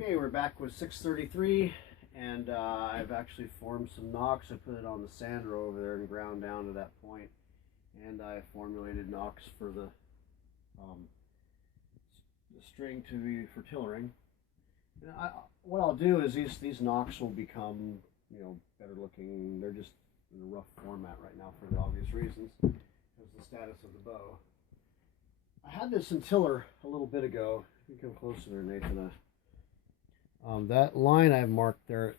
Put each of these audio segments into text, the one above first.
Okay, we're back with 633, and I've actually formed some nocks. I put it on the sander over there and ground down to that point, and I formulated nocks for the string to be for tillering. And what I'll do is these nocks will become, better looking. They're just in a rough format right now for the obvious reasons, because the status of the bow. I had this in tiller a little bit ago. You can come closer there, Nathan. That line I've marked there,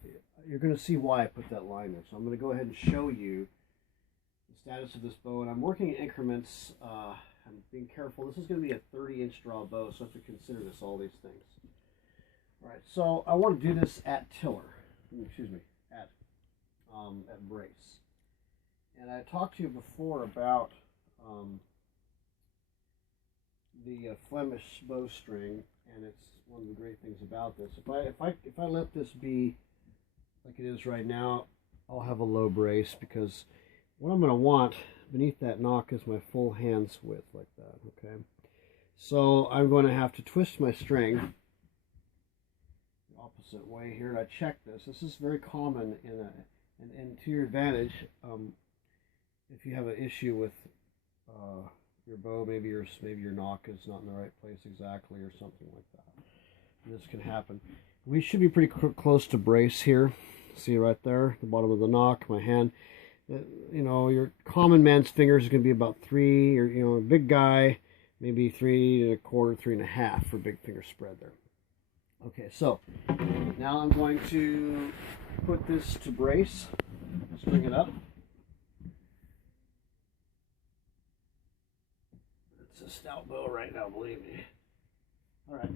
you're going to see why I put that line there. So I'm going to go ahead and show you the status of this bow. And I'm working in increments. I'm being careful. This is going to be a 30-inch draw bow, so I have to consider all these things. All right, so I want to do this at tiller. Excuse me, at brace. And I talked to you before about the Flemish bowstring, and it's one of the great things about this. If I let this be like it is right now, I'll have a low brace, because what I'm going to want beneath that nock is my full hand's width like that. Okay, so I'm going to have to twist my string the opposite way here, and I check this. This is very common and to your advantage if you have an issue with your bow. Maybe your nock is not in the right place exactly, or something like that. This can happen. We should be pretty close to brace here. See right there, the bottom of the nock, my hand. Your common man's fingers is going to be about 3, or a big guy, maybe 3 1/4, 3 1/2 for big finger spread there. Okay, so now I'm going to put this to brace, string it up. It's a stout bow right now, believe me. All right.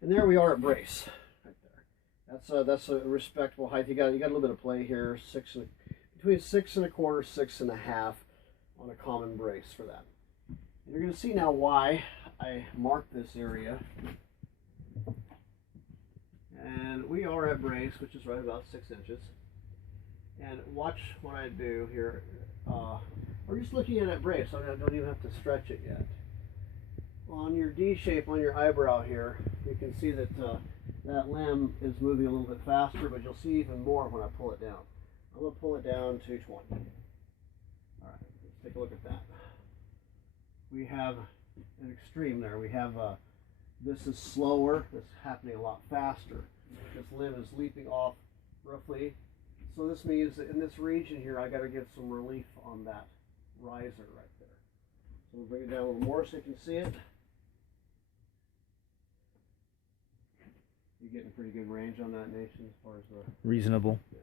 And there we are at brace, right there. That's a respectable height. You got a little bit of play here, between 6 1/4, 6 1/2 on a common brace for that. And you're going to see now why I marked this area. And we are at brace, which is right about 6 inches. And watch what I do here. We're just looking at brace. I don't even have to stretch it yet. On your D shape on your eyebrow here, you can see that that limb is moving a little bit faster, but you'll see even more when I pull it down. I'm going to pull it down to 20. All right, let's take a look at that. We have an extreme there. We have this is slower. This is happening a lot faster. This limb is leaping off roughly. So this means that in this region here, I got to get some relief on that riser right there. So we'll bring it down a little more so you can see it. You're getting a pretty good range on that, Nation, as far as the... Reasonable. Yeah.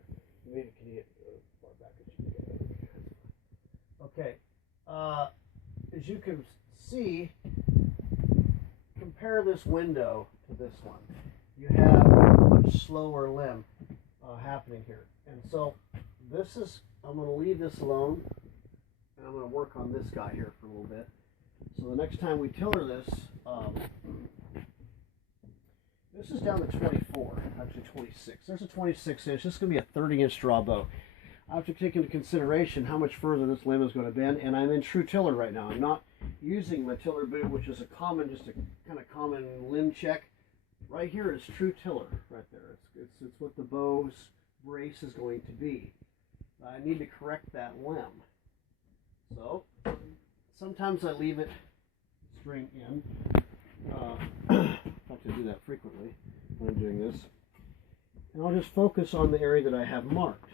Can you get as far back as you can get? Okay. As you can see, compare this window to this one. You have a much slower limb happening here. And so I'm going to leave this alone, and I'm going to work on this guy here for a little bit. So the next time we tiller this, this is down to 24, actually 26. There's a 26 inch. This is going to be a 30-inch draw bow. I have to take into consideration how much further this limb is going to bend, and I'm in true tiller right now. I'm not using my tiller boot, which is just a kind of common limb check. Right here is true tiller right there. It's what the bow's brace is going to be. I need to correct that limb. So sometimes I leave it string in. I have to do that frequently when I'm doing this. And I'll just focus on the area that I have marked.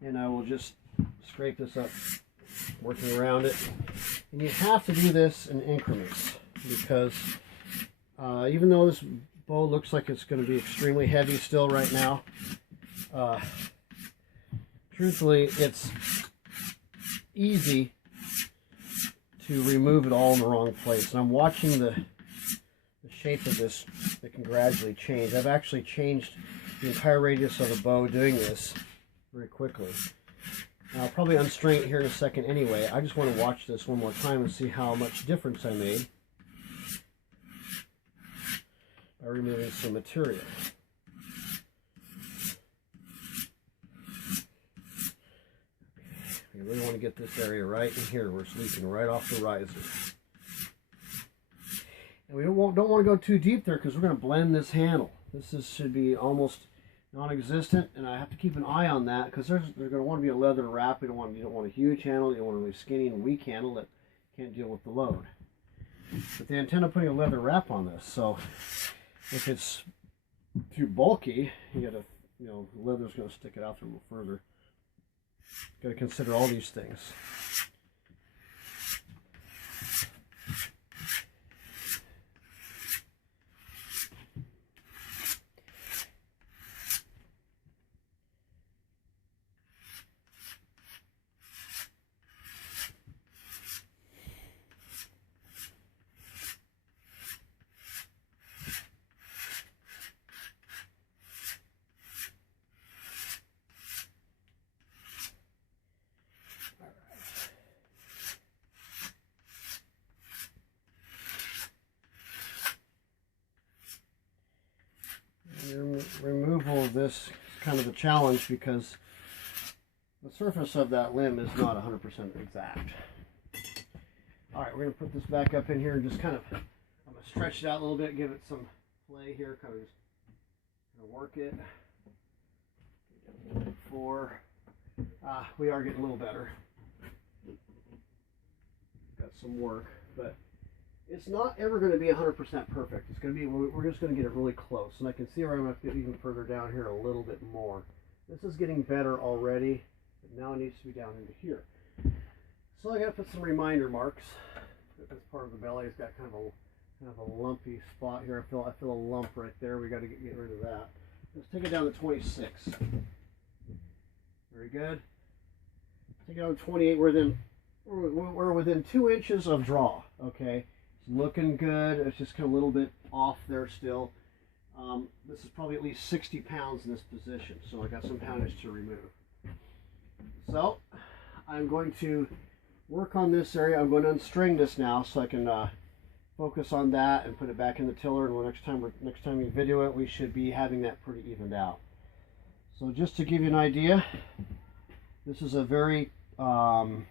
And I will just scrape this up, working around it. And you have to do this in increments, because even though this bow looks like it's going to be extremely heavy still right now, truthfully, it's easy to remove it all in the wrong place. And I'm watching the shape of this that can gradually change. I've actually changed the entire radius of the bow doing this very quickly. Now, I'll probably unstring it here in a second anyway. I just want to watch this one more time and see how much difference I made by removing some material. You really want to get this area right in here where it's leaking right off the riser. And we don't want to go too deep there because we're going to blend this handle. Should be almost non-existent, and I have to keep an eye on that because there's going to want to be a leather wrap. You don't want a huge handle. You don't want a really skinny and weak handle that can't deal with the load. But they intend on putting a leather wrap on this, so if it's too bulky, you got to, the leather's going to stick it out there a little further. Got to consider all these things. Removal of this is kind of a challenge because the surface of that limb is not 100% exact. Alright, we're going to put this back up in here and just kind of, I'm going to stretch it out a little bit, give it some play here, kind of just work it. 4. We are getting a little better. Got some work, but it's not ever going to be 100% perfect. It's going to be, we're just going to get it really close. And I can see where I'm going to get even further down here a little bit more. This is getting better already, but now it needs to be down into here. So I got to put some reminder marks. This part of the belly has got kind of a lumpy spot here. I feel a lump right there. We got to get rid of that. Let's take it down to 26. Very good. Take it down to 28. We're within 2 inches of draw. Okay. Looking good. It's just kind of a little bit off there still. This is probably at least 60 pounds in this position, so I got some poundage to remove. So I'm going to work on this area. I'm going to unstring this now so I can focus on that and put it back in the tiller, and next time we video it, we should be having that pretty evened out. So just to give you an idea, this is a very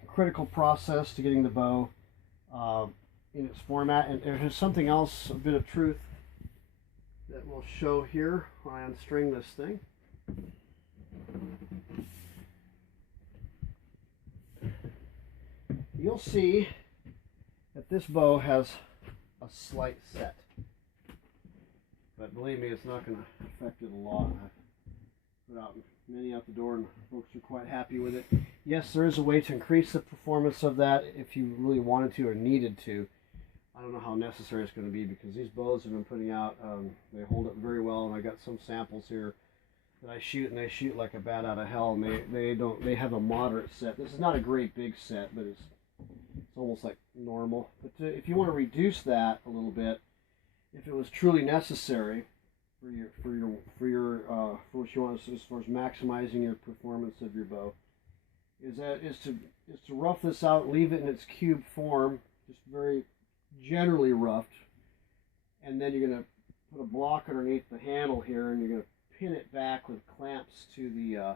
critical process to getting the bow in its format. And there's something else, a bit of truth that we'll show here when I unstring this thing. You'll see that this bow has a slight set, but believe me, it's not going to affect it a lot. I've put out many out the door and folks are quite happy with it. Yes, there is a way to increase the performance of that if you really wanted to or needed to. I don't know how necessary it's going to be because these bows have been putting out, they hold up very well, and I got some samples here that I shoot, and they shoot like a bat out of hell, and they have a moderate set. This is not a great big set, but it's almost like normal. But if you want to reduce that a little bit, if it was truly necessary for what you want as far as maximizing your performance of your bow, is to rough this out, leave it in its cube form, just very generally roughed, and then you're going to put a block underneath the handle here, and you're going to pin it back with clamps to the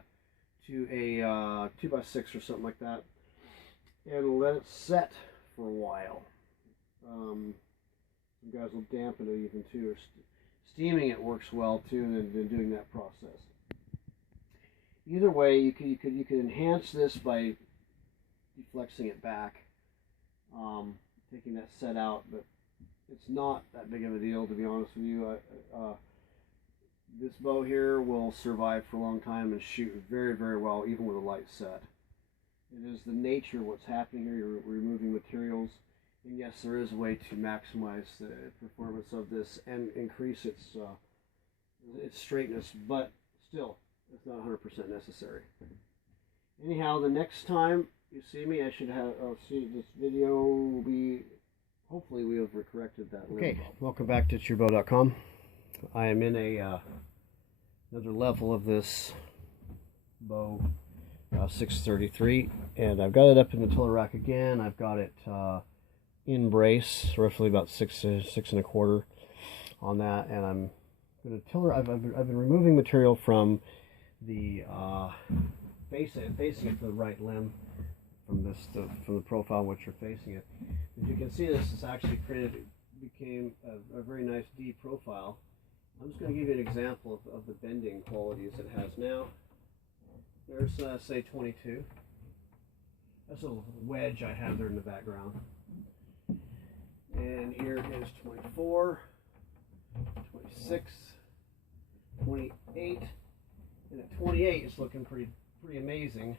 to a 2x6 or something like that, and let it set for a while. Some guys will dampen it even too. Steaming it works well too, than doing that process. Either way, you could enhance this by deflexing it back, taking that set out, but it's not that big of a deal, to be honest with you. This bow here will survive for a long time and shoot very, very well, even with a light set. It is the nature of what's happening here. You're removing materials, and yes, there is a way to maximize the performance of this and increase its straightness, but still, it's not 100% necessary. Anyhow, the next time you see me, I should have see this video will be, hopefully we have corrected that. Okay, welcome back to itchyourbow.com. I am in another level of this bow 633, and I've got it up in the tiller rack again. I've got it in brace, roughly about 6 1/4 on that, and I'm going to tiller. I've been removing material from the facing it to the right limb from the profile which you're facing it. As you can see, this is actually became a very nice D profile. I'm just going to give you an example of the bending qualities it has now. There's say 22. That's a little wedge I have there in the background. And here is 24, 26, 28, and at 28 it's looking pretty amazing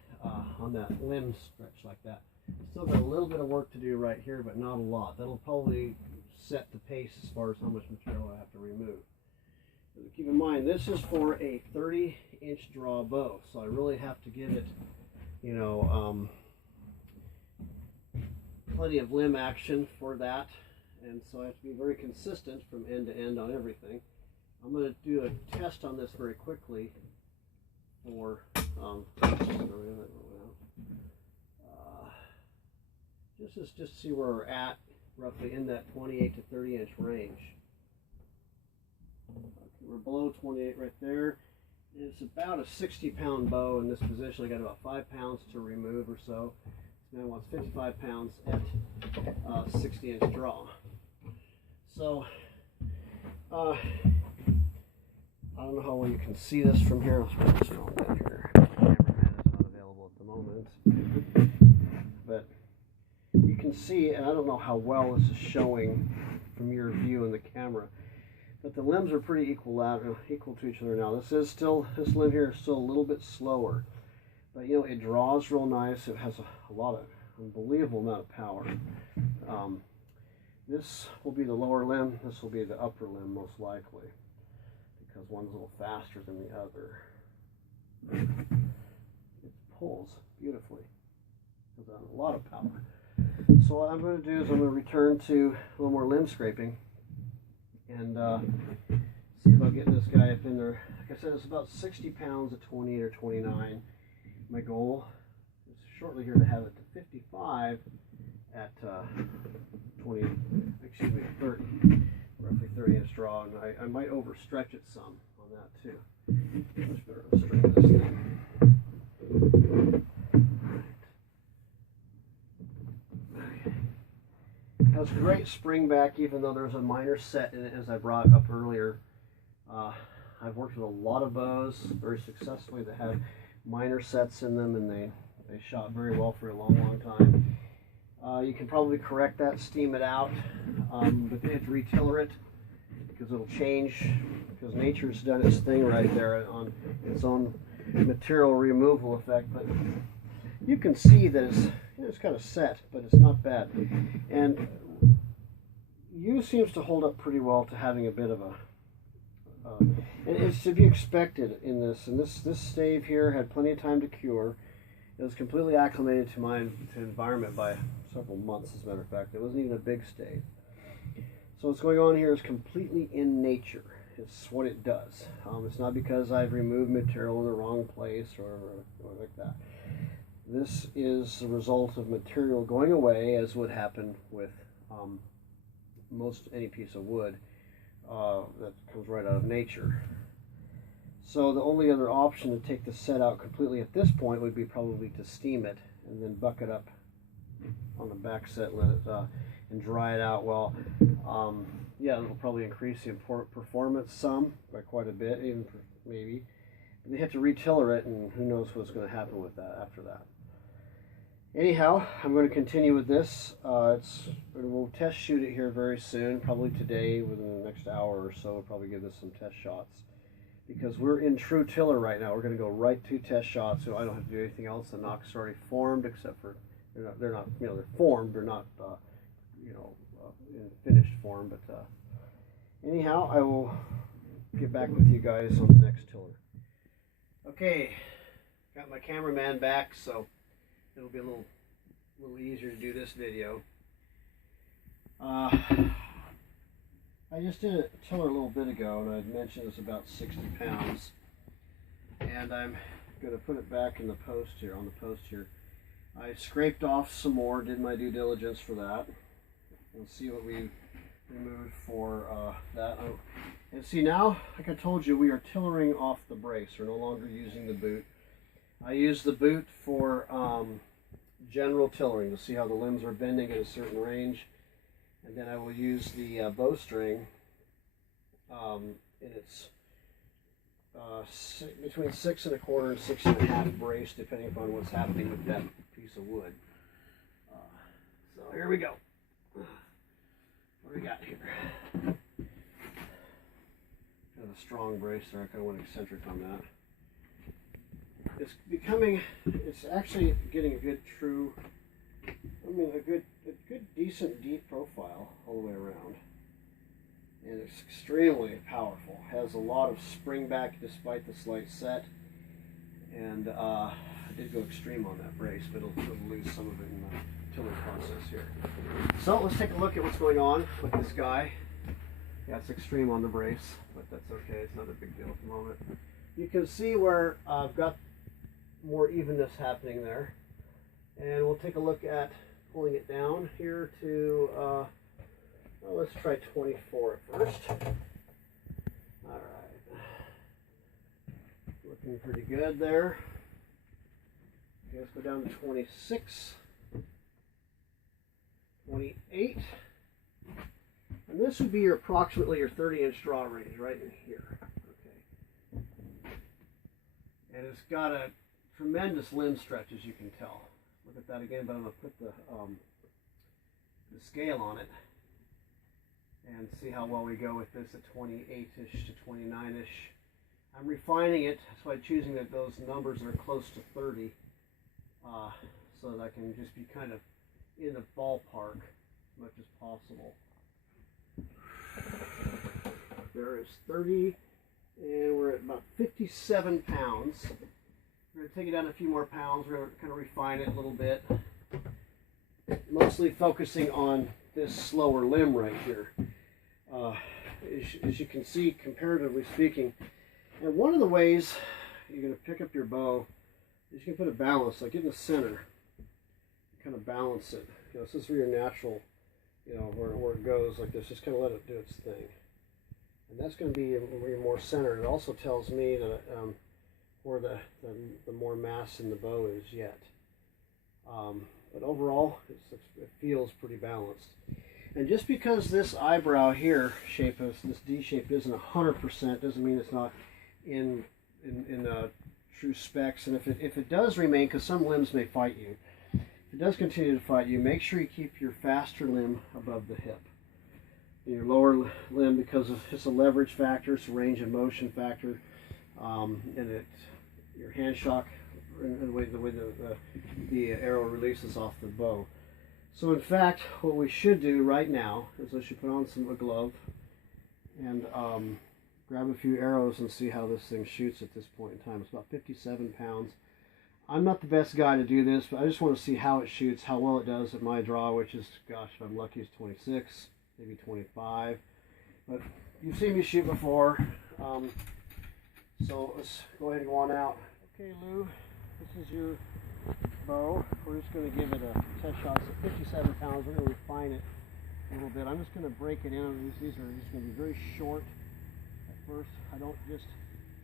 on that limb stretch like that. Still got a little bit of work to do right here, but not a lot. That'll probably set the pace as far as how much material I have to remove. But keep in mind, this is for a 30-inch draw bow, so I really have to give it, you know, plenty of limb action for that, and so I have to be very consistent from end to end on everything. I'm going to do a test on this very quickly for just see where we're at roughly in that 28 to 30 inch range. Okay, we're below 28 right there. It's about a 60-pound bow in this position. I got about 5 pounds to remove or so. This man wants 55 pounds at 60-inch draw. So I don't know how well you can see this from here. Let's put this phone down here. The cameraman is not available at the moment, but you can see, and I don't know how well this is showing from your view in the camera, but the limbs are pretty equal to each other now. This limb here is still a little bit slower, but you know, it draws real nice. It has a lot of unbelievable amount of power. This will be the lower limb. This will be the upper limb most likely, because one's a little faster than the other. It pulls beautifully. It has a lot of power. So what I'm going to do is I'm going to return to a little more limb scraping and see about getting this guy up in there. Like I said, it's about 60 pounds at 28 or 29. My goal is shortly here to have it to 55 at 30, roughly 30 inch draw, and I might overstretch it some on that too. Much better to straighten this thing. It has great spring back, even though there's a minor set in it, as I brought up earlier. I've worked with a lot of bows very successfully that have minor sets in them, and they shot very well for a long time. You can probably correct that, steam it out, but they have to retiller it because it'll change, because nature's done its thing right there on its own material removal effect. But you can see that it's kind of set, but it's not bad. And U seems to hold up pretty well to having a bit of a and it's to be expected in this. And this stave here had plenty of time to cure. It was completely acclimated to my environment by several months, as a matter of fact. It wasn't even a big stave. So what's going on here is completely in nature. It's what it does. It's not because I've removed material in the wrong place or like that. This is the result of material going away, as would happen with most any piece of wood that comes right out of nature. So the only other option to take the set out completely at this point would be probably to steam it and then buck it up on the back set, let it and dry it out. Well, yeah, it'll probably increase the performance some by quite a bit, even maybe. But they have to retiller it, and who knows what's going to happen with that after that. Anyhow, I'm going to continue with this. We'll test shoot it here very soon, probably today, within the next hour or so. We'll probably give this some test shots, because we're in true tiller right now. We're going to go right to test shots, so I don't have to do anything else. The knock's already formed, except for they're not you know, they're formed. They're not in finished form. But anyhow, I will get back with you guys on the next tiller. Okay, got my cameraman back, so it'll be a little easier to do this video. I just did a tiller a little bit ago, and I mentioned it's about 60 pounds. And I'm going to put it back in the post here, on the post here. I scraped off some more, did my due diligence for that. We'll see what we removed for that. And see now, like I told you, we are tillering off the brace. We're no longer using the boot. I use the boot for general tillering to see how the limbs are bending at a certain range. And then I will use the bowstring in its between 6 1/4 and 6 1/2 brace, depending upon what's happening with that piece of wood. So here we go. What do we got here? Kind of a strong brace there. I kind of went eccentric on that. It's actually getting a good decent deep profile all the way around. And it's extremely powerful. Has a lot of spring back despite the slight set. And I did go extreme on that brace, but it'll lose some of it in the tilling process here. So let's take a look at what's going on with this guy. Yeah, it's extreme on the brace, but that's okay. It's not a big deal at the moment. You can see where I've got more evenness happening there. And we'll take a look at pulling it down here to well, let's try 24 at first. All right, looking pretty good there. Okay, let's go down to 26, 28, and this would be approximately your 30-inch draw range right in here. Okay, and it's got a tremendous limb stretch, as you can tell. Look at that again, but I'm going to put the scale on it and see how well we go with this at 28-ish to 29-ish. I'm refining it, that's why I'm choosing those numbers that are close to 30, so that I can just be kind of in the ballpark as much as possible. There is 30, and we're at about 57 pounds. We're going to take it down a few more pounds. We're going to kind of refine it a little bit. Mostly focusing on this slower limb right here. As you can see, comparatively speaking, and one of the ways you're going to pick up your bow is you can put a balance, like in the center, kind of balance it. You know, this is where your natural, you know, where it goes like this. Just kind of let it do its thing. And that's going to be where you're more centered. It also tells me that where the more mass in the bow is yet. But overall, it feels pretty balanced. And just because this eyebrow here shape, this D shape, isn't 100%, doesn't mean it's not in true specs. And if it does remain, because some limbs may fight you, if it does continue to fight you, make sure you keep your faster limb above the hip. And your lower limb, because it's a leverage factor, it's a range of motion factor, and your hand shock, and the way the arrow releases off the bow. So in fact, what we should do right now is I should put on a glove and grab a few arrows and see how this thing shoots at this point in time. It's about 57 pounds. I'm not the best guy to do this, but I just want to see how it shoots, how well it does at my draw, which is, gosh, if I'm lucky, it's 26, maybe 25. But you've seen me shoot before, so let's go ahead and go on out. Okay, Lou, this is your bow. We're just going to give it a test shot. It's at 57 pounds. We're going to refine it a little bit. I'm just going to break it in. These are just going to be very short at first. I don't just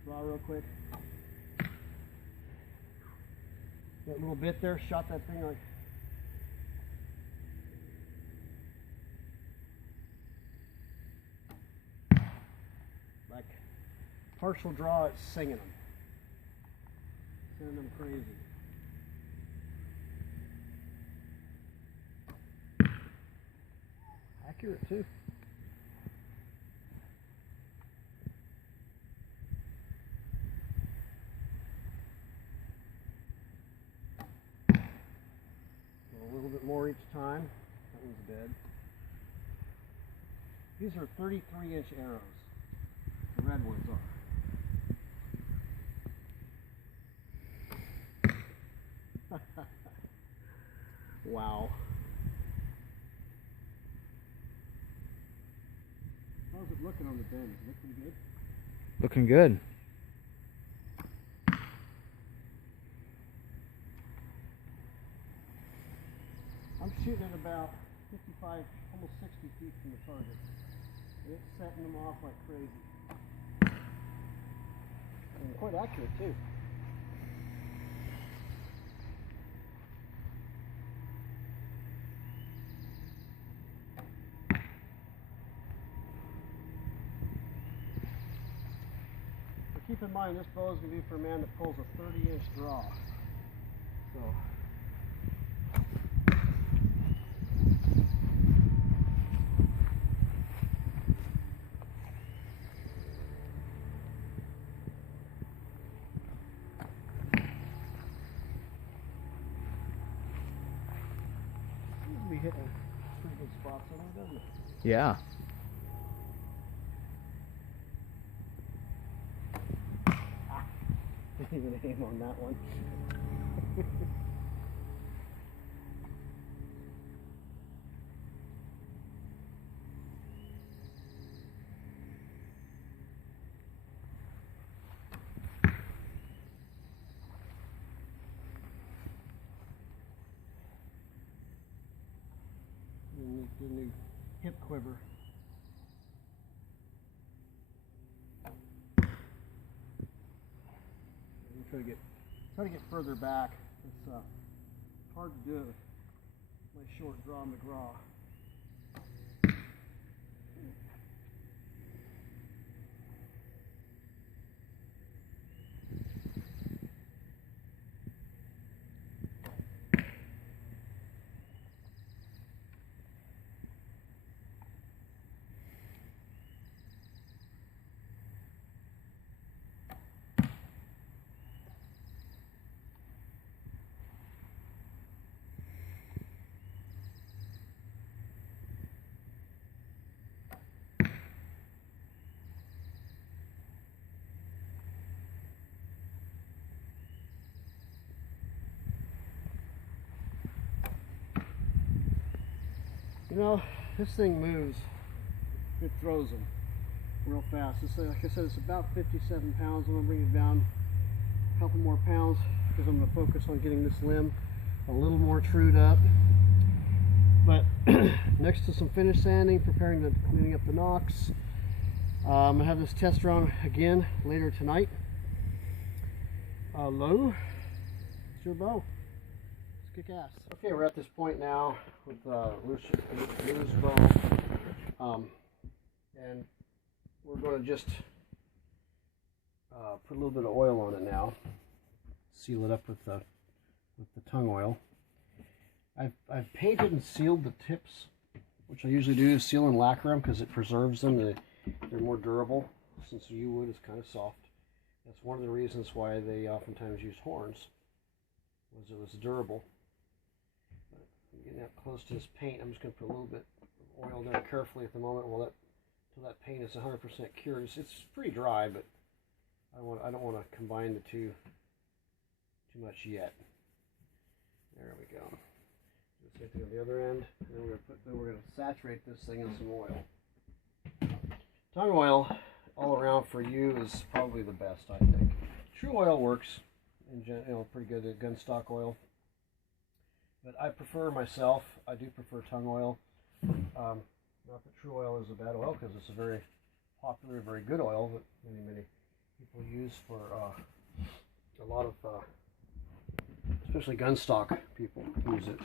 draw real quick. That little bit there, shot that thing like partial draw, it's singing them. Sending them crazy. Accurate too. A little bit more each time. That one's dead. These are 33-inch arrows. The red ones are. Wow. How's it looking on the bend? Is it looking good? Looking good. I'm shooting at about 55, almost 60 feet from the target. It's setting them off like crazy. And quite accurate too. keep in mind this bow is going to be for a man that pulls a 30-inch draw. So. Seems to be hitting pretty good spots on it, doesn't it? Yeah. Didn't even aim on that one. The new hip quiver. Try to get further back. It's hard to do it with my short draw McGraw. You know, this thing moves. It throws them real fast. It's, like I said, it's about 57 pounds. I'm going to bring it down a couple more pounds because I'm going to focus on getting this limb a little more trued up. But next to some finish sanding, cleaning up the nocks. I'm going to have this test run again later tonight. Hello, it's your bow. Kick ass. Okay, we're at this point now with loose bow, and we're going to just put a little bit of oil on it now. Seal it up with the tongue oil. I've painted and sealed the tips, which I usually do is seal and lacquer them because it preserves them. They're more durable since the yew wood is kind of soft. That's one of the reasons why they oftentimes use horns, was it was durable. Getting up close to this paint, I'm just going to put a little bit of oil there carefully at the moment until that paint is 100% cured. It's pretty dry, but I don't want to combine the two too much yet. There we go. The same thing on the other end, and then we're going to saturate this thing in some oil. Tongue oil all around for you is probably the best, I think. True oil works, pretty good at gunstock oil. But I prefer myself, I do prefer tongue oil. Not that true oil is a bad oil, because it's a very popular, very good oil that many people use for a lot of, especially gunstock people use it.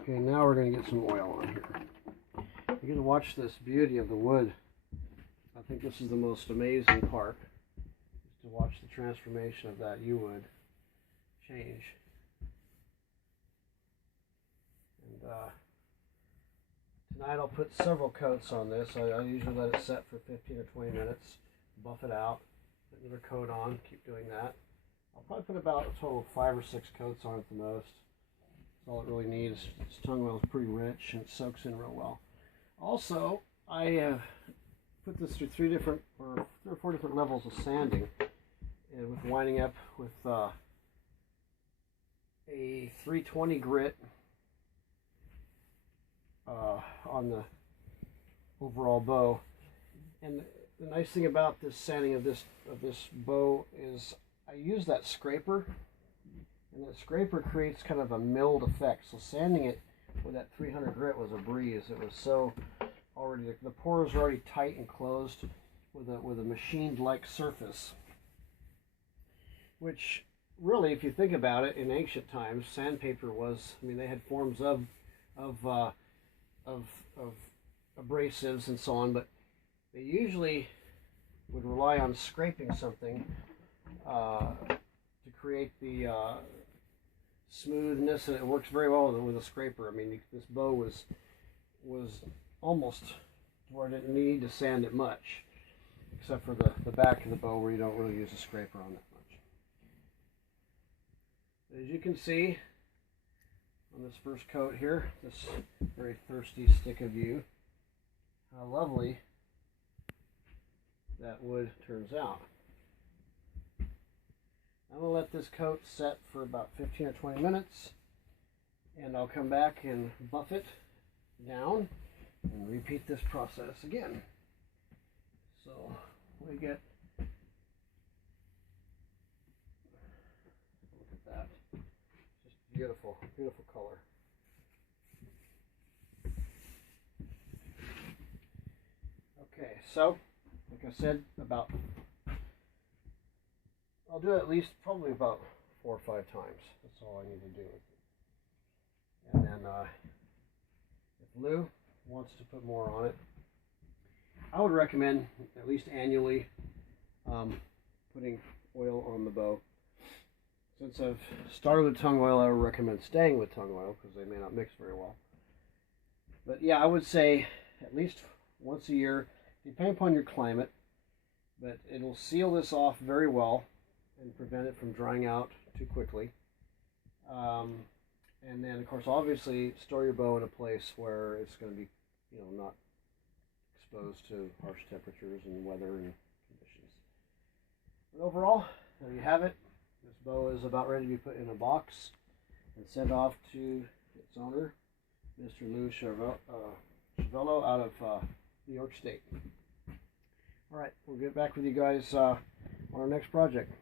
Okay, now we're going to get some oil on here. You're going to watch this beauty of the wood. I think this is the most amazing part, is to watch the transformation of that yew wood change. And tonight I'll put several coats on this. I usually let it set for 15 or 20 minutes, buff it out, put another coat on, keep doing that. I'll probably put about a total of 5 or 6 coats on at the most. That's all it really needs. This tongue oil is pretty rich and it soaks in real well. Also, I put this through 3 or 4 different levels of sanding, and with winding up with a 320 grit on the overall bow. And the nice thing about this sanding of this bow is I use that scraper, and that scraper creates kind of a milled effect. So sanding it with that 300 grit was a breeze. It was so already, the pores are already tight and closed with a machined-like surface, which really, if you think about it, in ancient times, sandpaper was, I mean, they had forms of abrasives and so on, but they usually would rely on scraping something to create the smoothness, and it works very well with a scraper. I mean, this bow was almost where I didn't need to sand it much, except for the back of the bow where you don't really use a scraper on that much. As you can see on this first coat here, this very thirsty stick of yew, how lovely that wood turns out. I'm going to let this coat set for about 15 or 20 minutes, and I'll come back and buff it down and repeat this process again. So we get, look at that, just beautiful, beautiful color. Okay, so like I said, I'll do it at least probably about 4 or 5 times. That's all I need to do with it. And then if Lou wants to put more on it, I would recommend at least annually putting oil on the bow. Since I've started with tongue oil, I would recommend staying with tongue oil because they may not mix very well. But yeah, I would say at least once a year, depending upon your climate, but it'll seal this off very well and prevent it from drying out too quickly. And then, of course, obviously, store your bow in a place where it's going to be, not exposed to harsh temperatures and weather and conditions. But overall, there you have it. This bow is about ready to be put in a box and sent off to its owner, Mr. Lou Cervello out of New York State. All right, we'll get back with you guys on our next project.